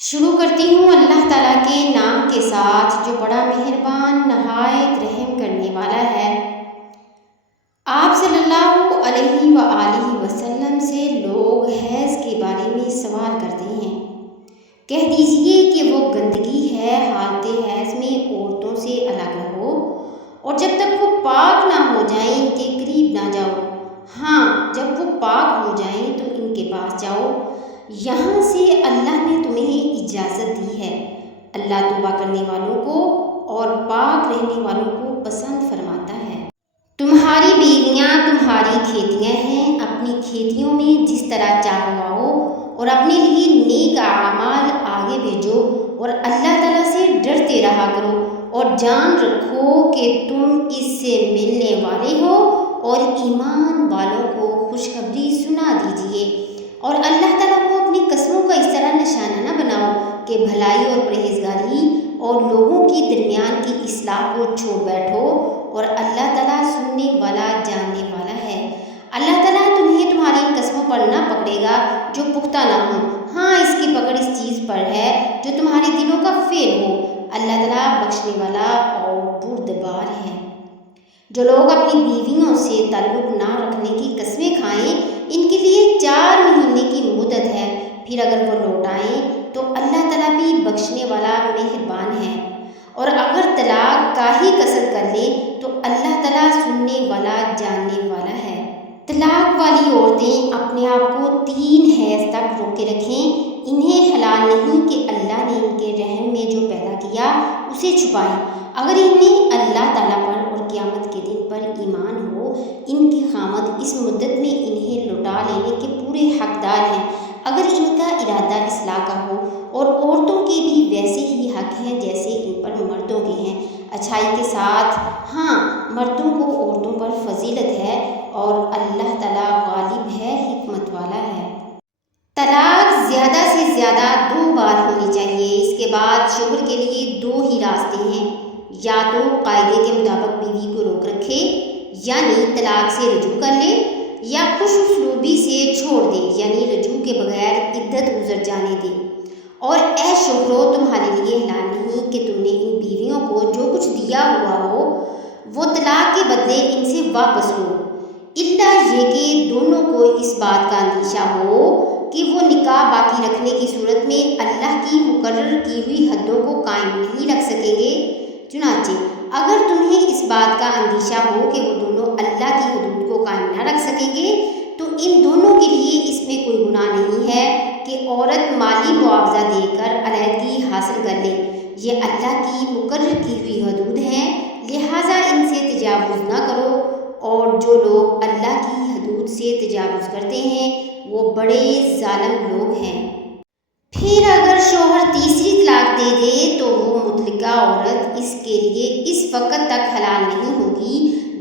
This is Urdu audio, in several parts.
شروع کرتی ہوں اللہ تعالیٰ کے نام کے ساتھ جو بڑا مہربان نہایت رحم کرنے والا ہے۔ آپ صلی اللہ علیہ وآلہ وسلم سے لوگ حیض کے بارے میں سوال کرتے ہیں، کہہ دیجئے کہ وہ گندگی ہے، حالت حیض میں عورتوں سے الگ رہو اور جب تک وہ پاک نہ ہو جائیں ان کے قریب نہ جاؤ۔ ہاں، جب وہ پاک ہو جائیں تو ان کے پاس جاؤ، یہاں سے اللہ نے تمہیں اجازت دی ہے۔ اللہ توبہ کرنے والوں کو اور پاک رہنے والوں کو پسند فرماتا ہے۔ تمہاری بیویاں تمہاری کھیتیاں ہیں، اپنی کھیتیوں میں جس طرح چاہو آؤ اور اپنے لیے نیک اعمال آگے بھیجو اور اللہ تعالیٰ سے ڈرتے رہا کرو اور جان رکھو کہ تم اس سے ملنے والے ہو اور ایمان والوں کو خوشخبری سنا دیجیے۔ اور اللہ تعالیٰ کو اپنی قسموں کا اس طرح نشانہ نہ بناؤ کہ بھلائی اور پرہیزگاری اور لوگوں کے درمیان کی اصلاح کو چھوڑ بیٹھو، اور اللہ تعالیٰ سننے والا جاننے والا ہے۔ اللہ تعالیٰ تمہیں تمہاری ان قسموں پر نہ پکڑے گا جو پختہ نہ ہوں، ہاں اس کی پکڑ اس چیز پر ہے جو تمہارے دلوں کا فعل ہو۔ اللہ تعالیٰ بخشنے والا اور بردبار ہے۔ جو لوگ اپنی بیویوں سے تعلق نہ رکھنے کی قسمیں کھائیں ان کے لیے 4 مہینے کی مدت ہے، پھر اگر وہ لوٹ آئیں تو اللہ تعالیٰ بھی بخشنے والا مہربان ہے، اور اگر طلاق کا ہی قصد کر لیں تو اللہ تعالیٰ سننے والا جاننے والا ہے۔ طلاق والی عورتیں اپنے آپ کو 3 حیض تک روکے رکھیں، انہیں حلال نہیں کہ اللہ نے ان کے رحم میں جو پیدا کیا اسے چھپائیں۔ اگر انہیں اللہ تعالیٰ پر اور قیامت کے دن پر ایمان ہو، ان کی خامد اس مدت میں انہیں لوٹا لینے کے پورے حقدار ہیں، اگر ان کا ارادہ اصلاح کا ہو، اور عورتوں کے بھی ویسے ہی حق ہیں جیسے ان پر مردوں کے ہیں، اچھائی کے ساتھ۔ ہاں، مردوں کو عورتوں پر فضیلت ہے اور اللہ تعالیٰ غالب ہے، حکمت والا ہے۔ طلاق زیادہ سے زیادہ 2 بار ہونی چاہیے۔ اس کے بعد شوہر کے لیے 2 ہی راستے ہیں، یا تو قاعدے کے مطابق بیوی کو روک رکھے یعنی طلاق سے رجوع کر لے، یا خوش اسلوبی سے چھوڑ دے یعنی رجوع کے بغیر عدت گزر جانے دے۔ اور اے شوہرو، تمہارے لیے حلال نہیں کہ تم نے ان بیویوں کو جو کچھ دیا ہوا ہو وہ طلاق کے بدلے ان سے واپس لو، الا یہ کہ دونوں کو اس بات کا اندیشہ ہو کہ وہ نکاح باقی رکھنے کی صورت میں اللہ کی مقرر کی ہوئی حدوں کو قائم نہیں رکھ سکیں گے۔ چنانچہ اگر تمہیں اس بات کا اندیشہ ہو کہ وہ دونوں اللہ کی حدود کو قائم نہ رکھ سکیں گے تو ان دونوں کے لیے اس میں کوئی گناہ نہیں ہے کہ عورت مالی معاوضہ دے کر علیحدگی حاصل کر لے۔ یہ اللہ کی مقرر کی ہوئی حدود ہیں، لہٰذا ان سے تجاوز نہ کرو، اور جو لوگ اللہ کی حدود سے تجاوز کرتے ہیں وہ بڑے ظالم لوگ ہیں۔ پھر اگر شوہر تیسری طلاق دے دے تو وہ مطلقہ عورت اس کے لیے اس وقت تک حلال نہیں ہوگی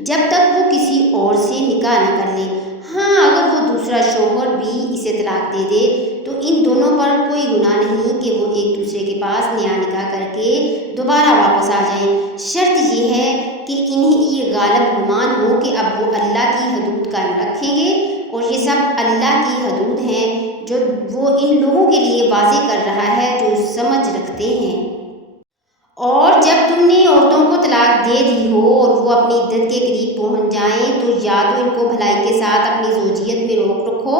جب تک وہ کسی اور سے نکاح نہ کر لے۔ ہاں، اگر وہ دوسرا شوہر بھی اسے طلاق دے دے تو ان دونوں پر کوئی گناہ نہیں کہ وہ ایک دوسرے کے پاس نیا نکاح کر کے دوبارہ واپس آ جائیں۔ شرط یہ ہے کہ انہیں یہ غالب گمان ہو کہ اب وہ اللہ کی حدود قائم رکھیں گے، اور یہ سب اللہ کی حدود ہیں جو وہ ان لوگوں کے لیے واضح کر رہا ہے جو سمجھ رکھتے ہیں۔ اور جب تم نے عورتوں کو طلاق دے دی ہو اور وہ اپنی عدت کے قریب پہنچ جائیں تو یا تو ان کو بھلائی کے ساتھ اپنی زوجیت میں روک رکھو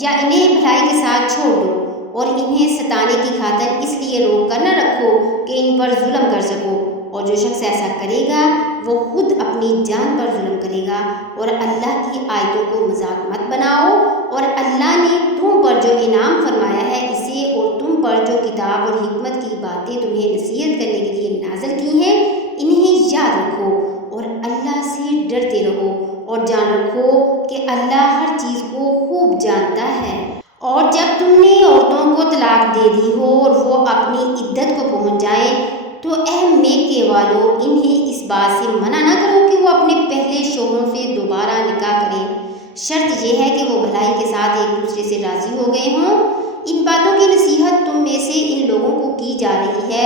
یا انہیں بھلائی کے ساتھ چھوڑ دو، اور انہیں ستانے کی خاطر اس لیے روک کر نہ رکھو کہ ان پر ظلم کر سکو، اور جو شخص ایسا کرے گا وہ خود اپنی جان پر ظلم کرے گا۔ اور اللہ کی آیتوں کو مذاق مت بناؤ، اور اللہ نے تم پر جو انعام فرمایا ہے اسے اور تم پر جو کتاب اور حکمت کی باتیں تمہیں نصیحت کرنے کے لیے نازل کی ہیں انہیں یاد رکھو، اور اللہ سے ڈرتے رہو، اور جان رکھو کہ اللہ ہر چیز کو خوب جانتا ہے۔ اور جب تم نے عورتوں کو طلاق دے دی ہو اور وہ اپنی عدت کو پہنچ جائیں تو اے میکے والو، انہیں اس بات سے منع نہ کرو کہ وہ اپنے پہلے شوہروں سے دوبارہ نکاح کریں، شرط یہ ہے کہ وہ بھلائی کے ساتھ ایک دوسرے سے راضی ہو گئے ہوں۔ ان باتوں کی نصیحت تم میں سے ان لوگوں کو کی جا رہی ہے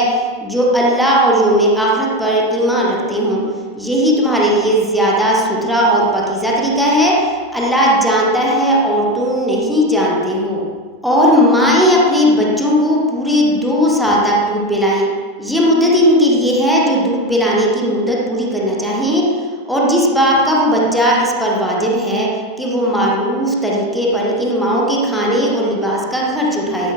جو اللہ اور یوم آخرت پر ایمان رکھتے ہوں، یہی تمہارے لیے زیادہ ستھرا اور پاکیزہ طریقہ ہے۔ اللہ جانتا ہے اور تم نہیں جانتے ہو۔ اور مائیں اپنے بچوں کو پورے 2 سال تک دودھ پلائیں۔ یہ مدت ان کے لیے ہے جو دودھ پلانے کی مدت پوری کرنا چاہیں اور جس باپ کا وہ بچہ اس پر واجب ہے کہ وہ معروف طریقے پر ان ماؤں کے کھانے اور لباس کا خرچ اٹھائے۔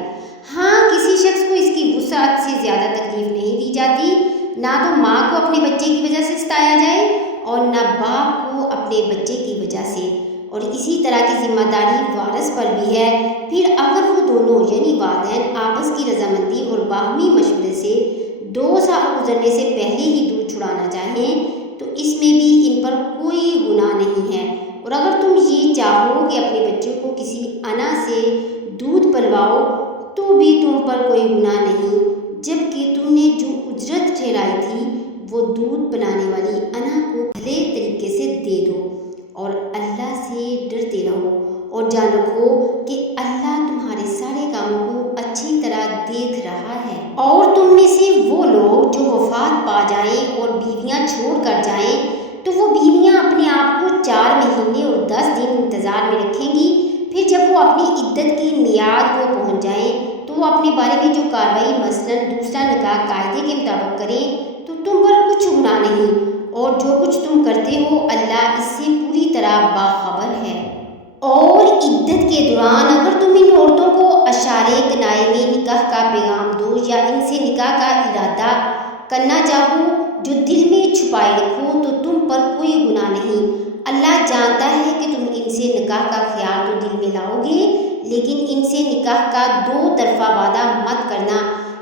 ہاں، کسی شخص کو اس کی وسعت سے زیادہ تکلیف نہیں دی جاتی، نہ تو ماں کو اپنے بچے کی وجہ سے ستایا جائے اور نہ باپ کو اپنے بچے کی وجہ سے، اور اسی طرح کی ذمہ داری وارث پر بھی ہے۔ پھر اگر وہ دونوں یعنی والدین آپس کی رضامندی اور باہمی مشورے سے 2 سال گزرنے سے پہلے ہی دودھ چھڑانا چاہیں تو اس میں بھی ان پر کوئی گناہ نہیں ہے۔ اور اگر تم یہ چاہو کہ اپنے بچوں کو کسی انا سے دودھ پلواؤ تو بھی تم پر کوئی گناہ نہیں، جبکہ تم نے جو اجرت ٹھہرائی تھی وہ دودھ پلانے والی انا کو بھلے طریقے سے دے دو، اور اللہ سے ڈرتے رہو اور جان رکھو کہ اللہ تمہارے سارے کاموں کو اچھی طرح دیکھ رہا ہے۔ اور تم میں سے وہ لوگ جو وفات پا جائیں اور بیویاں چھوڑ کر جائیں تو وہ بیویاں اپنے آپ کو 4 مہینے اور 10 دن انتظار میں رکھیں گی۔ پھر جب وہ اپنی عدت کی میعاد کو پہنچ جائیں تو وہ اپنے بارے میں جو کارروائی مثلاً دوسرا نکاح قاعدے کے مطابق کریں تو تم پر کچھ گناہ نہیں، اور جو کچھ تم کرتے ہو اللہ اس سے پوری طرح باخبر ہے۔ اور عدت کے دوران اگر تم ان عورتوں کو اشارے کنائے میں نکاح کا پیغام دو یا ان سے نکاح کا ارادہ کرنا چاہو جو دل میں چھپائے رکھو تو تم پر کوئی گناہ نہیں۔ اللہ جانتا ہے کہ تم ان سے نکاح کا خیال تو دل میں لاؤ گے، لیکن ان سے نکاح کا 2 طرفہ وعدہ مت کرنا،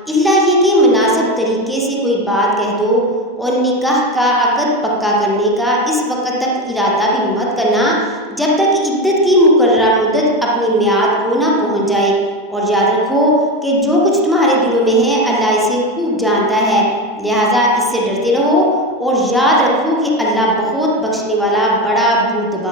الا یہ کہ مناسب طریقے سے کوئی بات کہہ دو، اور نکاح کا عقد پکا کرنے کا اس وقت تک ارادہ بھی مت کرنا جب تک عدت کی مقررہ مدت اپنی میعاد کو نہ پہنچ جائے، اور یاد رکھو کہ جو کچھ تمہارے دلوں میں ہے اللہ اسے خوب جانتا ہے، لہٰذا اس سے ڈرتے رہو اور یاد رکھو کہ اللہ بہت بخشنے والا بڑا بردبار